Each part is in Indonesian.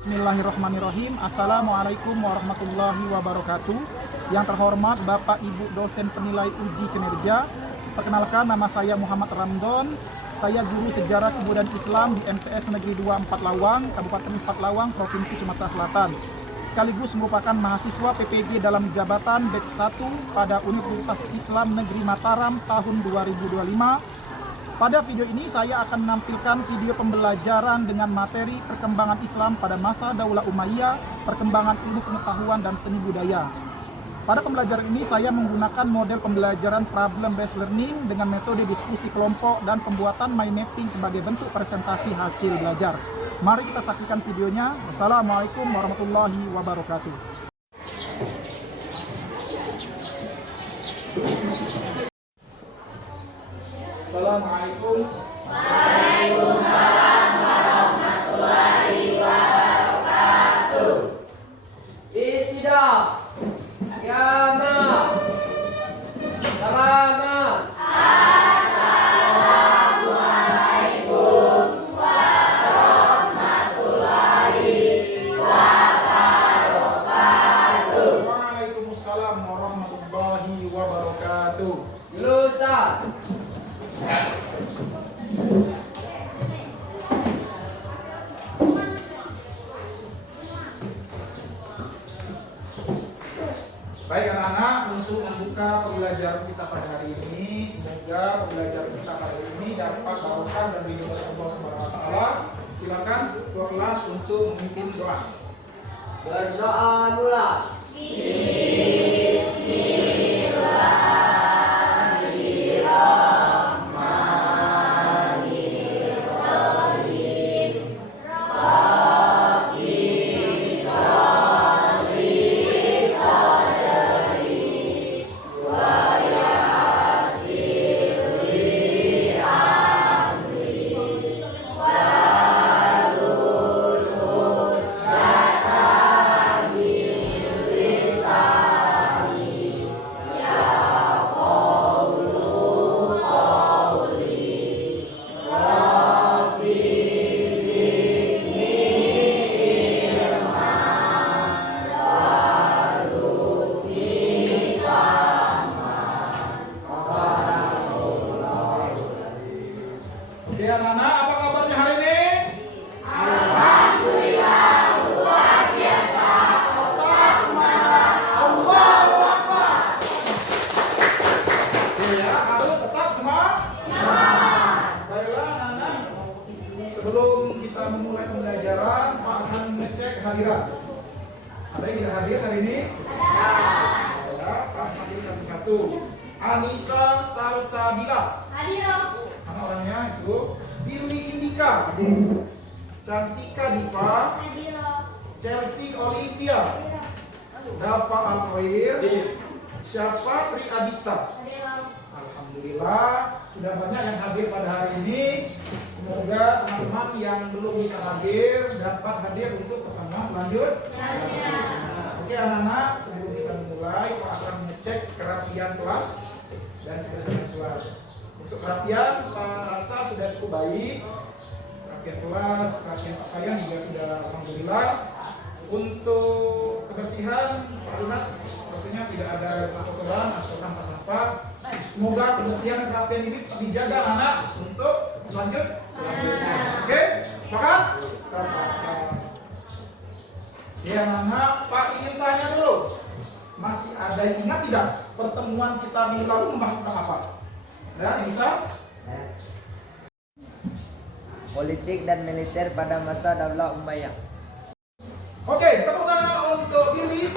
Bismillahirrahmanirrahim. Assalamualaikum warahmatullahi wabarakatuh. Yang terhormat Bapak Ibu dosen penilai uji kinerja, perkenalkan nama saya Muhammad Ramdon. Saya guru sejarah kebudayaan Islam di MTS Negeri 2 Empat Lawang, Kabupaten Empat Lawang, Provinsi Sumatera Selatan. Sekaligus merupakan mahasiswa PPG dalam jabatan batch 1 pada Universitas Islam Negeri Mataram tahun 2025. Pada video ini saya akan menampilkan video pembelajaran dengan materi perkembangan Islam pada masa Daulah Umayyah, perkembangan ilmu pengetahuan dan seni budaya. Pada pembelajaran ini saya menggunakan model pembelajaran problem based learning dengan metode diskusi kelompok dan pembuatan mind mapping sebagai bentuk presentasi hasil belajar. Mari kita saksikan videonya. Wassalamualaikum warahmatullahi wabarakatuh. Assalamualaikum. Waalaikumsalam warahmatullahi wabarakatuh. Istidah. Yama. Selamat. Assalamualaikum warahmatullahi wabarakatuh. Waalaikumsalam warahmatullahi wabarakatuh. Lusa. Baik anak-anak, untuk membuka pembelajaran kita pada hari ini, semoga pembelajaran kita pada hari ini dapat barokah dan ridho dari Allah Subhanahu wa taala. Silakan ketua kelas untuk memimpin doa. Berdoa mula. Oke anak-anak, apa kabarnya hari ini? Alhamdulillah luar biasa. Tetap semangat. Allahu Akbar. Ya, harus tetap semangat. Baiklah anak-anak, sebelum kita memulai pembelajaran, Pak akan mengecek hadiran. Ada yang tidak hadir hari ini? Ada. Pak hadir satu-satu. Anissa Salsabila. Hadir. Mana orangnya itu? Billy Indika. Cantika Diva. Hadir. Chelsea Olivia. Dafa Alkhair. Siapa? Tri Adista. Hadir. Alhamdulillah sudah banyak yang hadir pada hari ini. Semoga teman-teman yang belum bisa hadir dapat hadir untuk pertemuan selanjutnya. Oke anak-anak, sebelum kita mulai Pak akan mengecek kerapian kelas dan kebersihan kelas. Untuk kerapian Pak rasa sudah cukup baik. Kerapian kelas, kerapian pakaian juga sudah alhamdulillah. Untuk kebersihan Pak lihat sepertinya tidak ada kotoran atau sampah-sampah. Semoga kebersihan kerapian ini dijaga anak untuk selanjutnya. Oke, sepakat? Sepakat. Ya anak, Pak ingin tanya dulu. Masih ada yang ingat tidak pertemuan kita minggu lalu membahas tentang apa? Ya, bisa? Politik dan militer pada masa Daulah Umayyah. Oke, tepuk tangan untuk Billy.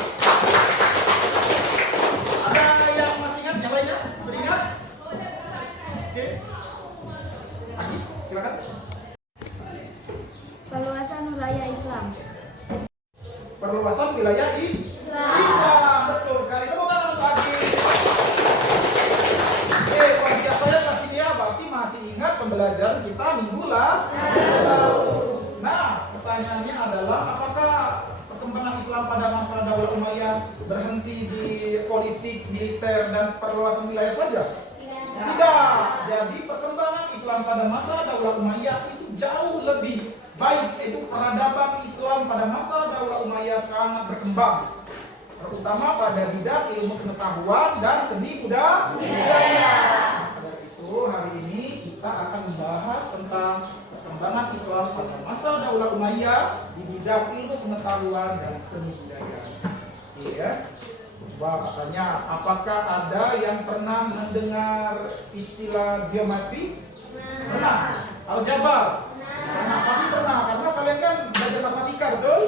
Ada yang masih ingat? Yang lainnya? Masih ingat? Oke. Agis, silakan. Perluasan wilayah Islam. Perluasan wilayah Islam. Betul sekali. Tepuk tangan untuk Agis. Oke, wajah saya kasih dia berarti masih ingat pembelajaran kita minggu lalu. Nah, pertanyaannya adalah apakah perkembangan Islam pada masa Daulah Umayyah berhenti di politik, militer, dan perluasan wilayah saja? Tidak. Jadi perkembangan Islam pada masa Daulah Umayyah itu jauh lebih baik, yaitu peradaban Islam Islam pada masa Daulah Umayyah sangat berkembang, terutama pada bidang ilmu pengetahuan dan seni budaya. Maka dari itu hari ini kita akan membahas tentang perkembangan Islam pada masa Daulah Umayyah di bidang ilmu pengetahuan dan seni budaya. Iya. Coba katanya, apakah ada yang pernah mendengar istilah geometri? Pernah. Aljabar? Pernah. Pasti pernah, karena kalian kan belajar matematika, betul?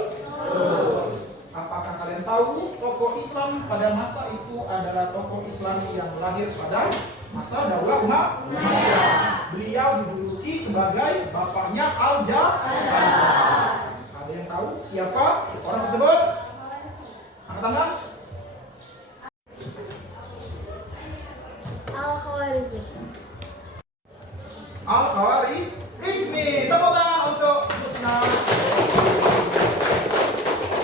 Apakah kalian tahu tokoh Islam pada masa itu adalah tokoh Islam yang lahir pada masa Daulah Umayyah? Beliau dijuluki sebagai bapaknya Aljabar. Ada yang tahu siapa orang tersebut? Angkat tangan. Al-Khawarizmi. Al-Khawarizmi. Tepuk tangan untuk Husna.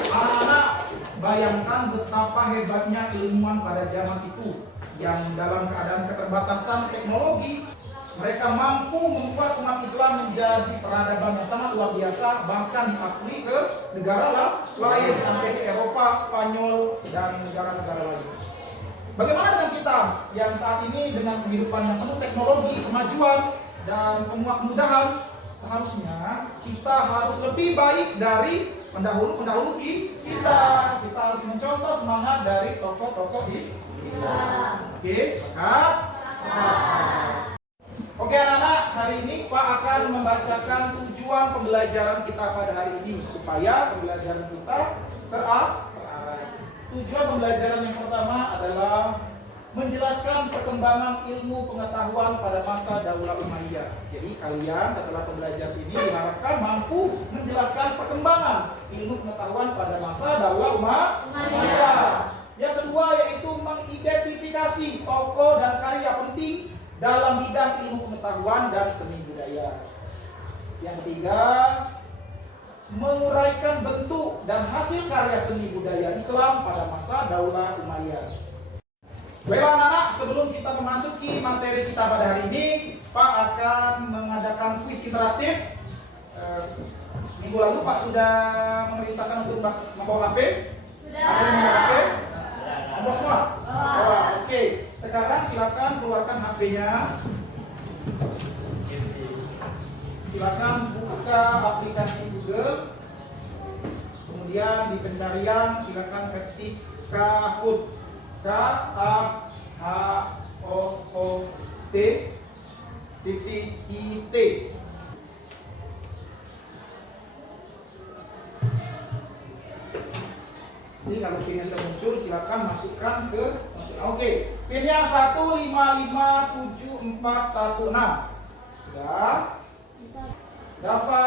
Anak-anak, bayangkan betapa hebatnya ilmuwan pada zaman itu yang dalam keadaan keterbatasan teknologi, mereka mampu membuat umat Islam menjadi peradaban yang sangat luar biasa, bahkan diakui ke negara lain sampai ke Eropa, Spanyol, dan negara-negara lain. Bagaimana dengan kita yang saat ini dengan kehidupan yang penuh teknologi, kemajuan, dan semua kemudahan? Seharusnya kita harus lebih baik dari pendahulu-pendahulu kita. Kita harus mencontoh semangat dari tokoh-tokoh Islam. Oke, sepakat? Oke anak-anak, hari ini Pak akan membacakan tujuan pembelajaran kita pada hari ini supaya pembelajaran kita terarah. Tujuan pembelajaran yang pertama adalah menjelaskan perkembangan ilmu pengetahuan pada masa Daulah Umayyah. Jadi kalian setelah pembelajaran ini diharapkan mampu menjelaskan perkembangan ilmu pengetahuan pada masa Daulah Umayyah. Yang kedua yaitu mengidentifikasi tokoh dan karya penting dalam bidang ilmu pengetahuan dan seni budaya. Yang ketiga, menguraikan bentuk dan hasil karya seni budaya Islam pada masa Daulah Umayyah. Baiklah anak-anak, sebelum kita memasuki materi kita pada hari ini, Pak akan mengadakan kuis interaktif. Minggu lalu Pak sudah memerintahkan untuk membawa HP. Ada yang membawa HP? Membawa semua? Oke. Sekarang silakan keluarkan HP-nya. Silakan buka aplikasi Google. Kemudian di pencarian silakan ketik Kahoot. Kahoot.it. Ini kalau pinnya sudah muncul, silakan masukkan ke Oke, pinnya 1557416. Sudah? Dava,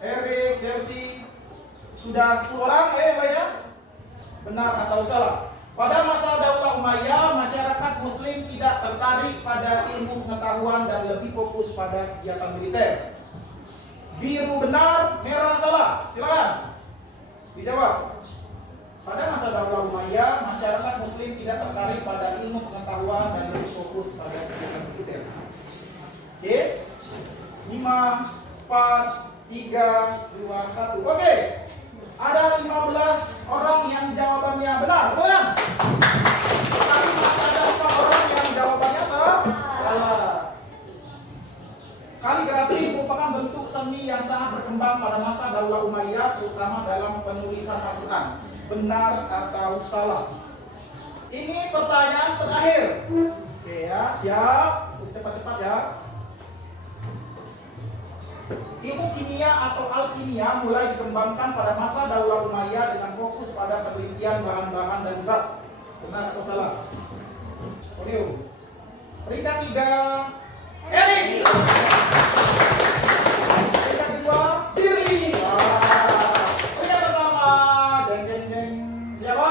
Eric, Chelsea, sudah 10 orang ya lainnya? Benar atau salah? Pada masa Daulah Umayyah, masyarakat Muslim tidak tertarik pada ilmu pengetahuan dan lebih fokus pada kegiatan militer. Biru benar, merah salah. Silakan dijawab. Pada masa Daulah Umayyah, masyarakat Muslim tidak tertarik pada ilmu pengetahuan dan lebih fokus pada kegiatan militer. Oke, 5, 4, 3, 2, 1. Oke. Ada 15 orang yang jawabannya benar, betul? Tapi masih ada 4 orang yang jawabannya salah. Kaligrafi merupakan bentuk seni yang sangat berkembang pada masa Daulah Umayyah, terutama dalam penulisan Al-Quran. Benar atau salah? Ini pertanyaan terakhir. Oke ya, siap? Cepat-cepat ya. Ilmu kimia atau alkimia mulai dikembangkan pada masa Daulah Umayyah dengan fokus pada penelitian bahan-bahan dan zat. Benar atau salah? Oreo. Peringkat 3, Erik. Peringkat 2, Dirli. Peringkat pertama, jeng jeng jeng. Siapa?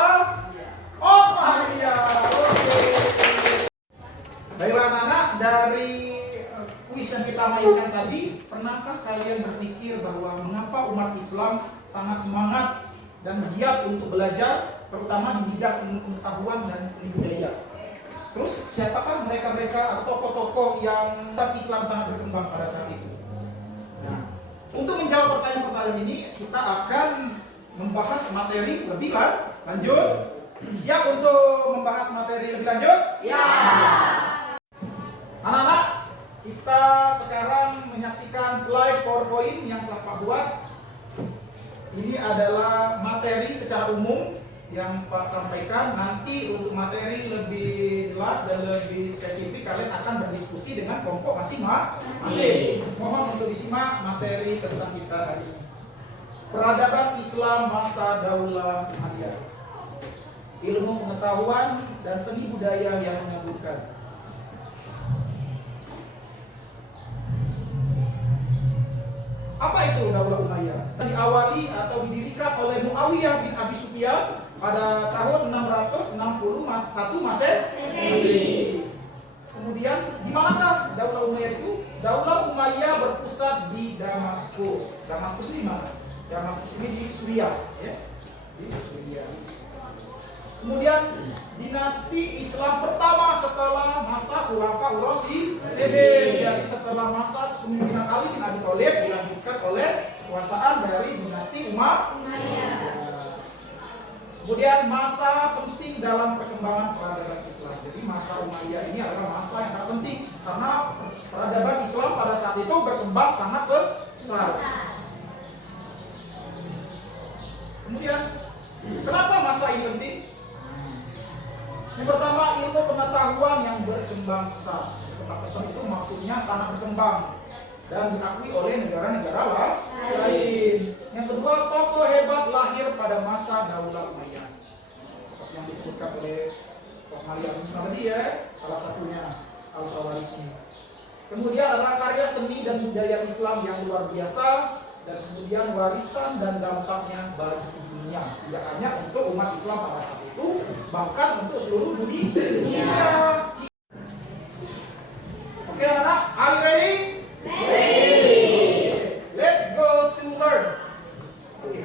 Oh, Maria. Oke. Baiklah anak-anak, dari kuis yang kita mainkan tadi, pernahkah kalian berpikir bahwa mengapa umat Islam sangat semangat dan giat untuk belajar, terutama di bidang ilmu pengetahuan dan seni budaya? Terus siapakah mereka-mereka atau tokoh-tokoh yang umat Islam sangat berkembang pada saat itu? Nah, Untuk menjawab pertanyaan-pertanyaan ini, kita akan membahas materi lebih lanjut. Siap untuk membahas materi lebih lanjut? Siap. Anak-anak, kita sekarang menyaksikan slide PowerPoint yang telah Pak buat. Ini adalah materi secara umum yang Pak sampaikan. Nanti untuk materi lebih jelas dan lebih spesifik, kalian akan berdiskusi dengan kelompok masing-masing. Mohon untuk disimak materi tentang kita hari ini. Peradaban Islam masa Daulah Umayyah. Ilmu pengetahuan dan seni budaya yang menyambutkan. Apa itu Daulah Umayyah? Diawali atau didirikan oleh Muawiyah bin Abi Sufyan pada tahun 661 Masehi. Kemudian di manakah Daulah Umayyah itu? Daulah Umayyah berpusat di Damaskus. Damaskus ini mana? Damaskus ini di Suriah, ya. Di Suriah. Kemudian dinasti Islam pertama setelah masa Khulafaur Rasyidin, jadi setelah masa kepemimpinan Ali bin Abi Thalib dilanjutkan oleh kekuasaan dari dinasti Umayyah. Kemudian masa penting dalam perkembangan peradaban Islam. Jadi masa Umayyah ini adalah masa yang sangat penting karena peradaban Islam pada saat itu berkembang sangat besar. Kemudian kenapa masa ini penting? Yang pertama, ilmu pengetahuan yang berkembang pesat. Pesat itu maksudnya sangat berkembang dan diakui oleh negara-negara lain. Yang kedua, tokoh hebat lahir pada masa Daulah Umayyah. Seperti yang disebutkan oleh Prof. Malia Musa tadi ya, salah satunya Al-Tawarisi. Kemudian ada karya seni dan budaya Islam yang luar biasa, dan kemudian warisan dan dampaknya bagi dunia, tidak hanya untuk umat Islam pada saat itu, bahkan untuk seluruh dunia. Oke anak-anak, are you ready? Let's go to learn. Oke.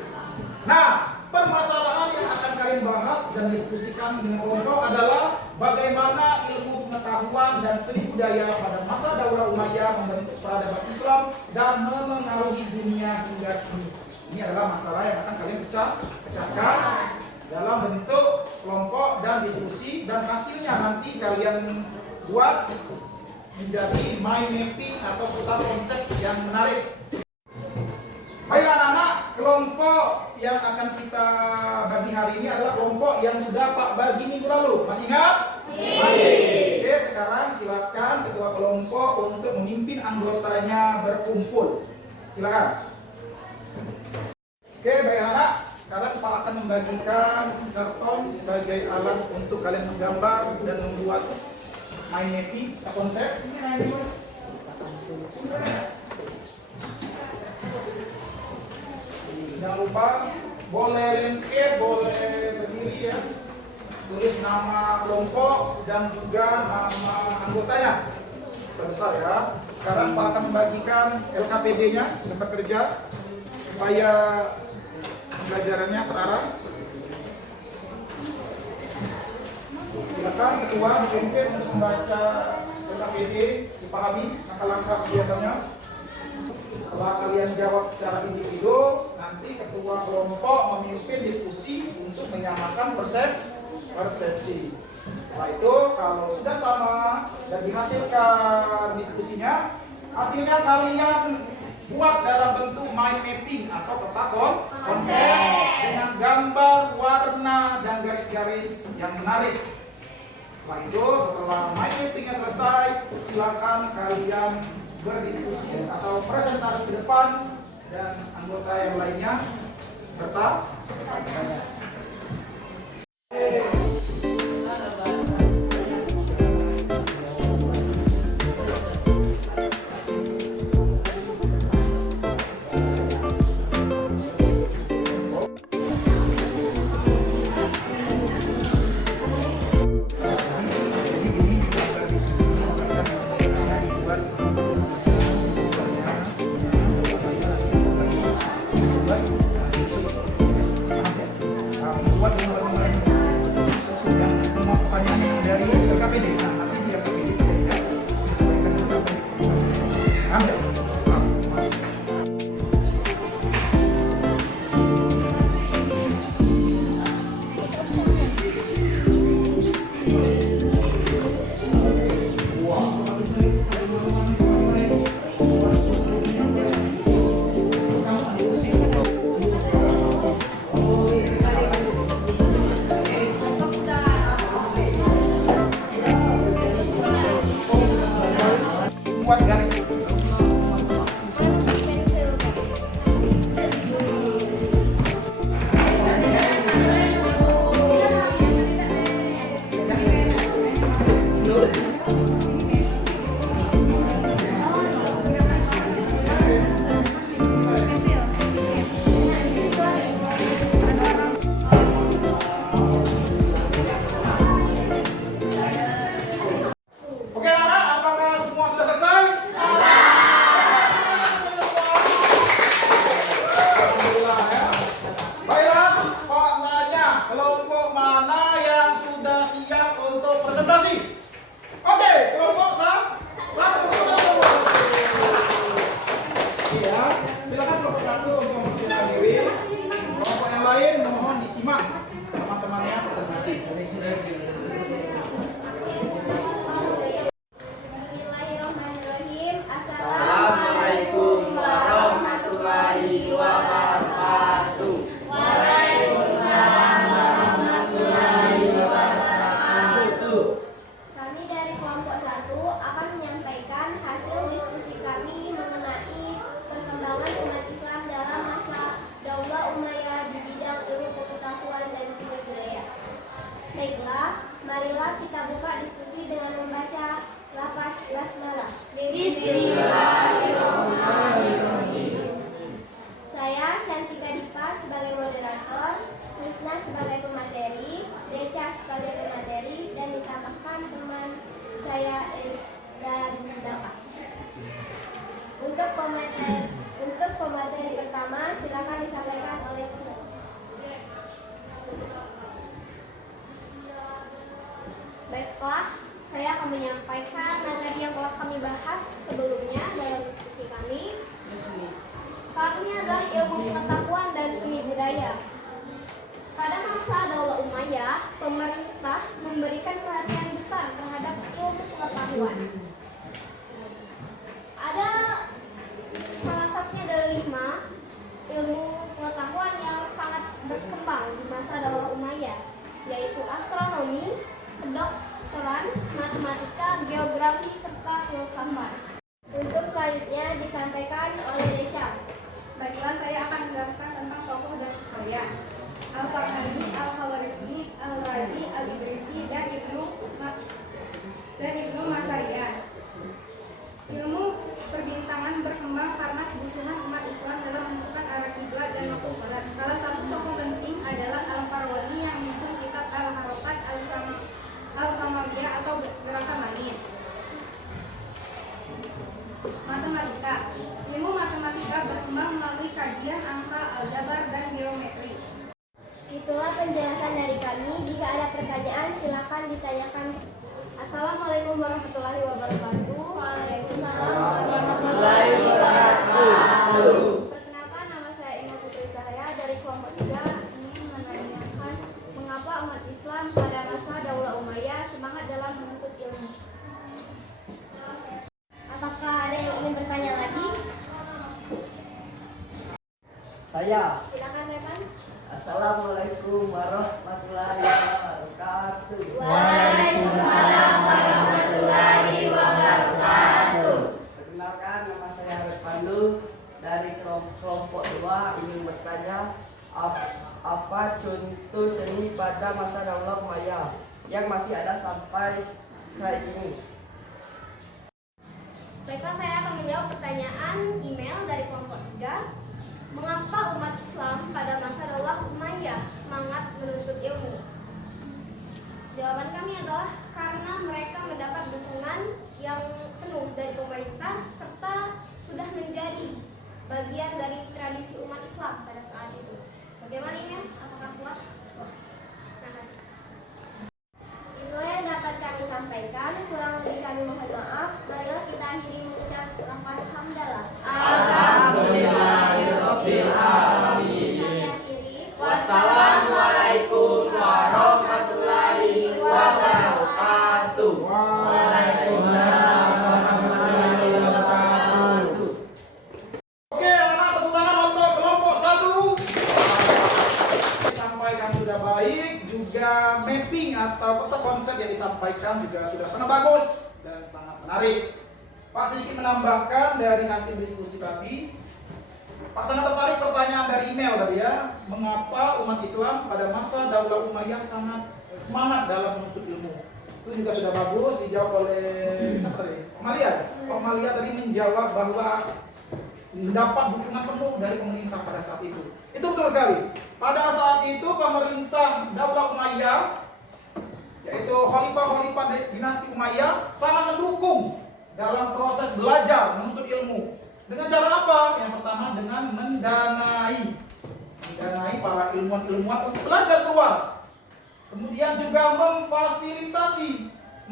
Nah, permasalahan yang akan kalian bahas dan diskusikan dengan kelompok adalah bagaimana ilmu pengetahuan dan seni budaya pada masa Daulah Umayyah membentuk peradaban Islam dan memengaruhi dunia hingga kini. Ini adalah masalah yang akan kalian pecahkan dalam bentuk kelompok dan diskusi, dan hasilnya nanti kalian buat menjadi mind mapping atau putar konsep yang menarik. Baik anak-anak, kelompok yang akan kita bagi hari ini adalah kelompok yang sudah Pak bagi minggu lalu. Masih ingat? Masih. Oke, sekarang silakan ketua kelompok untuk memimpin anggotanya berkumpul. Silakan. Oke, baik anak-anak, sekarang Pak akan membagikan karton sebagai alat untuk kalian menggambar dan membuat mind mapping konsep. Jangan lupa boleh landscape, boleh berdiri ya. Tulis nama kelompok dan juga nama anggotanya sebesar ya. Sekarang Pak akan membagikan LKPD-nya, tempat kerja, supaya pembelajarannya terarah. Silakan ketua dipimpin untuk membaca LKPD, dipahami langkah-langkah kegiatannya. Setelah kalian jawab secara individu, nanti ketua kelompok memimpin diskusi untuk menyamakan persepsi. Setelah itu, kalau sudah sama dan dihasilkan diskusinya, hasilnya kalian buat dalam bentuk mind mapping atau peta konsep dengan gambar, warna, dan garis-garis yang menarik. Setelah itu, setelah mind mappingnya selesai, silakan kalian berdiskusi atau presentasi ke depan dan anggota yang lainnya bertanya. sebagai pemateri, Deca sebagai pemateri, dan ditambahkan teman saya dan Dapat. Untuk pemateri pertama, silakan disampaikan oleh Kusno. Baiklah, saya akan menyampaikan materi yang telah kami bahas sebelumnya dalam diskusi kami. Kelas ini adalah ilmu pengetahuan dan seni budaya. Pada masa Daulah Umayyah, pemerintah memberikan perhatian besar terhadap ilmu pengetahuan. Ada salah satunya dari 5 ilmu pengetahuan yang sangat berkembang di masa Daulah Umayyah, yaitu astronomi, kedokteran, matematika, geografi, serta filsafat. Untuk selanjutnya disampaikan oleh Desya. Baiklah, saya akan menjelaskan tentang tokoh dan karya Al-Farabi, Al-Khawarizmi, Al-Razi, Al-Idrisi, dan Ibnu Masarian. Ilmu perbintangan berkembang karena kebutuhan umat Islam dalam menentukan arah kiblat dan waktu sholat. Salah satu tokoh penting adalah Al-Farwani yang menyusun kitab Al-Harokat Al-Samawiyah atau Gerakan Langit. Matematika. Ilmu matematika berkembang melalui kajian angka, aljabar, dan geometri. Itulah penjelasan dari kami. Jika ada pertanyaan, silakan ditanyakan. Assalamualaikum warahmatullahi wabarakatuh. Waalaikumsalam warahmatullahi wabarakatuh. Perkenalkan, nama saya Inga Putri Cahaya dari kelompok 3 ingin menanyakan mengapa umat Islam pada masa Daulah Umayyah semangat dalam menuntut ilmu. Apakah ada yang ingin bertanya lagi? Saya. Silakan Revan. Assalamualaikum warahmatullahi wabarakatuh. Waalaikumsalam warahmatullahi wabarakatuh. Perkenalkan, nama saya Revandu dari kelompok 2 ingin bertanya apa contoh seni pada masa Daulah Umayyah yang masih ada sampai saat ini. Baiklah, saya akan menjawab pertanyaan email dari kelompok 3. Mengapa umat Islam pada masa Daulah Umayyah semangat menuntut ilmu? Jawaban kami adalah karena mereka mendapat dukungan yang penuh dari pemerintah serta sudah menjadi bagian dari tradisi umat Islam pada saat itu. Bagaimana ini? Apakah puas? Terima kasih. Itulah yang dapat kami sampaikan. Kurang lebih kami mohon maaf. Marilah kita akhiri mengucap lafaz hamdalah. Alhamdulillahirabbil alamin. Kami akhiri. Wassalamualaikum warahmatullahi wabarakatuh. Waalaikumsalam warahmatullahi wabarakatuh. Oke, anak-anak, tepuk tangan untuk kelompok 1. Disampaikan sudah baik, juga mapping atau peta konsep yang disampaikan juga sudah sangat bagus dan sangat menarik. Pak sedikit menambahkan dari hasil diskusi tadi. Pak sangat tertarik pertanyaan dari email tadi ya, mengapa umat Islam pada masa Daulah Umayyah sangat semangat dalam menuntut ilmu. Itu juga sudah bagus dijawab oleh siapa tadi? Pak Malia. Pak Malia tadi menjawab bahwa mendapat dukungan penuh dari pemerintah pada saat itu. Itu betul sekali. Pada saat itu pemerintah Daulah Umayyah, yaitu khalifah-khalifah dinasti Umayyah, sangat mendukung dalam proses belajar menuntut ilmu. Dengan cara apa? Yang pertama dengan mendanai para ilmuwan-ilmuwan untuk belajar keluar. Kemudian juga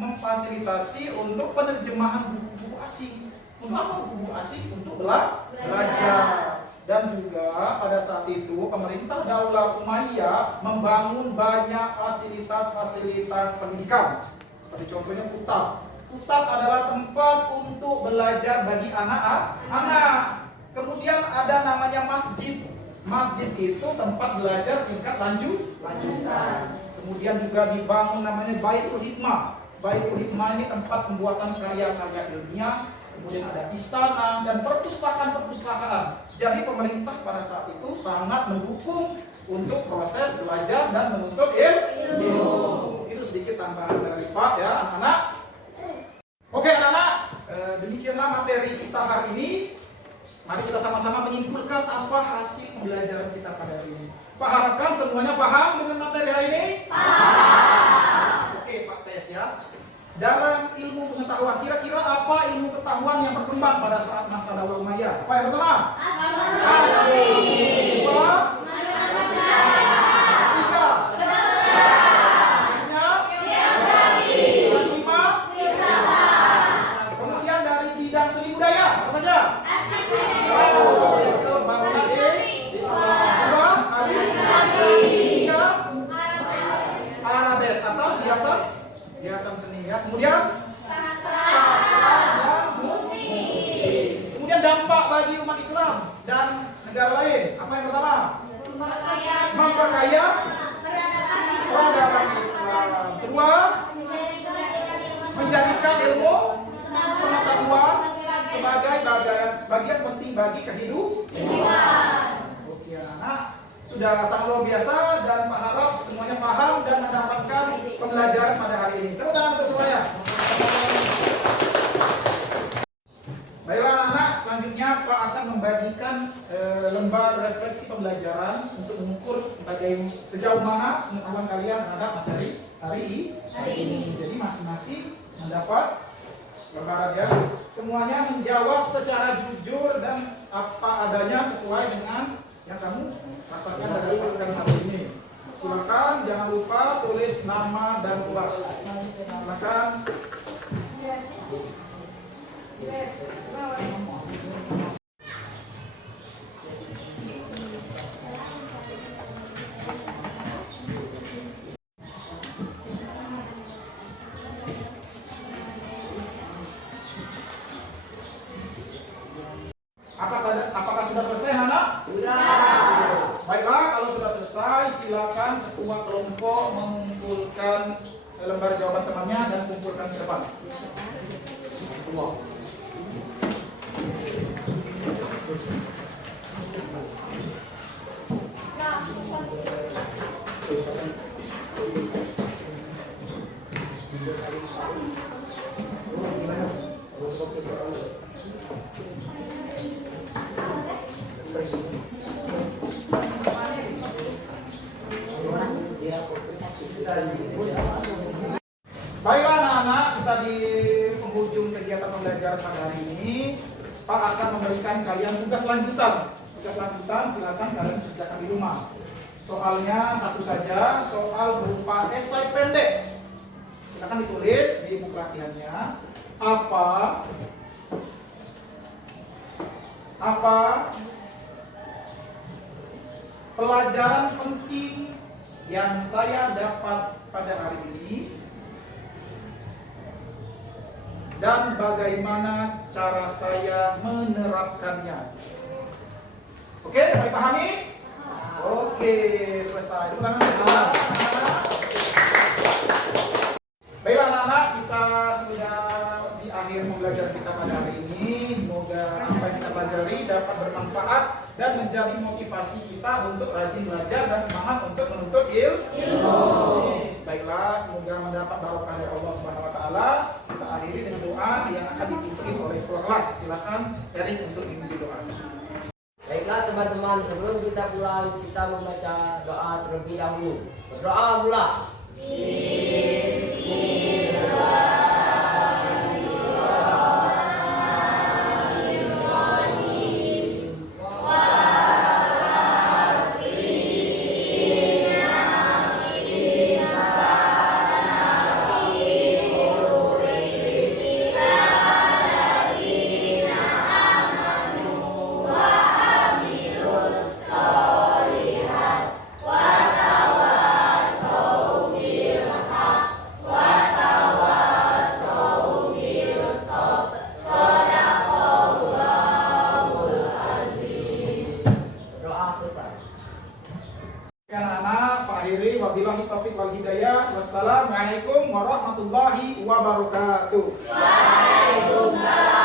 memfasilitasi untuk penerjemahan buku-buku asing. Untuk apa buku-buku asing? Untuk belajar. Dan juga pada saat itu pemerintah Daulah Umayyah membangun banyak fasilitas pendidikan. Seperti contohnya Kutab. Kutab adalah tempat untuk belajar bagi anak-anak. Kemudian ada namanya masjid. Masjid itu tempat belajar tingkat lanjutan. Kemudian juga dibangun namanya Baitul Hikmah. Baitul Hikmah ini tempat pembuatan karya-karya ilmiah. Kemudian ada istana dan perpustakaan. Jadi pemerintah pada saat itu sangat mendukung untuk proses belajar dan menuntut ilmu. Itu sedikit tambahan dari Pak ya anak-anak. Oke anak-anak, demikianlah materi kita hari ini. Mari kita sama-sama menyimpulkan apa hasil pembelajaran kita pada hari ini. Pak harapkan semuanya paham dengan materi hari ini? Paham. Oke, Pak tes ya. Dalam ilmu pengetahuan, kira-kira apa ilmu pengetahuan yang berkembang pada saat masa Daulah Umayyah? Apa yang pertama? Astronomi. Dua. Tiga. Kemudian dari bidang seni budaya, apa saja? Bangunan Islam. Tiga. Arabes atau hiasan seni ya. Kemudian sastra dan musik. Kemudian dampak bagi umat Islam dan negara lain. Apa yang pertama? Memperkaya peradaban Islam. Kedua, menjadikan ilmu pengetahuan sebagai bagian penting bagi kehidupan. Oke anak, sudah sangat luar biasa dan Pak harap semuanya paham dan mendapatkan pembelajaran pada hari ini. Tepuk tangan untuk semuanya. Baiklah anak-anak, selanjutnya Pak akan membagikan lembar refleksi pembelajaran untuk mengukur sejauh mana pengetahuan kalian terhadap materi hari ini. Jadi masing-masing mendapat lembaran ya. Semuanya menjawab secara jujur dan apa adanya sesuai dengan yang kamu rasakan dan dapatkan hari ini. Silakan jangan lupa tulis nama dan kelas. Silakan. Apakah sudah selesai anak? Sudah. Baiklah, kalau sudah selesai silakan ketua kelompok mengumpulkan lembar jawaban temannya dan kumpulkan ke depan. Baiklah anak-anak, kita di penghujung kegiatan pembelajaran pada hari ini. Pak akan memberikan kalian tugas lanjutan. Tugas lanjutan silakan kalian kerjakan di rumah. Soalnya satu saja, soal berupa esai pendek. Silakan ditulis di buku latihannya. Apa pelajaran penting yang saya dapat pada hari ini dan bagaimana cara saya menerapkannya. Oke, dapat dipahami? Oke, selesai. Baiklah anak-anak, kita sudah di akhir pembelajaran kita pada hari ini. Semoga apa yang kita pelajari dapat bermanfaat dan menjadi motivasi kita untuk rajin belajar dan semangat untuk menuntut ilmu. Baiklah, semoga mendapat barokah dari Allah Subhanahu wa taala. Kita akhiri dengan doa yang akan dipimpin oleh ketua kelas. Silakan Erik untuk memimpin doa. Baiklah teman-teman, sebelum kita pulang kita membaca doa terlebih dahulu. Berdoa mula. Wabillahi taufiq wal hidayah. Wassalamualaikum warahmatullahi wabarakatuh. Waalaikumsalam.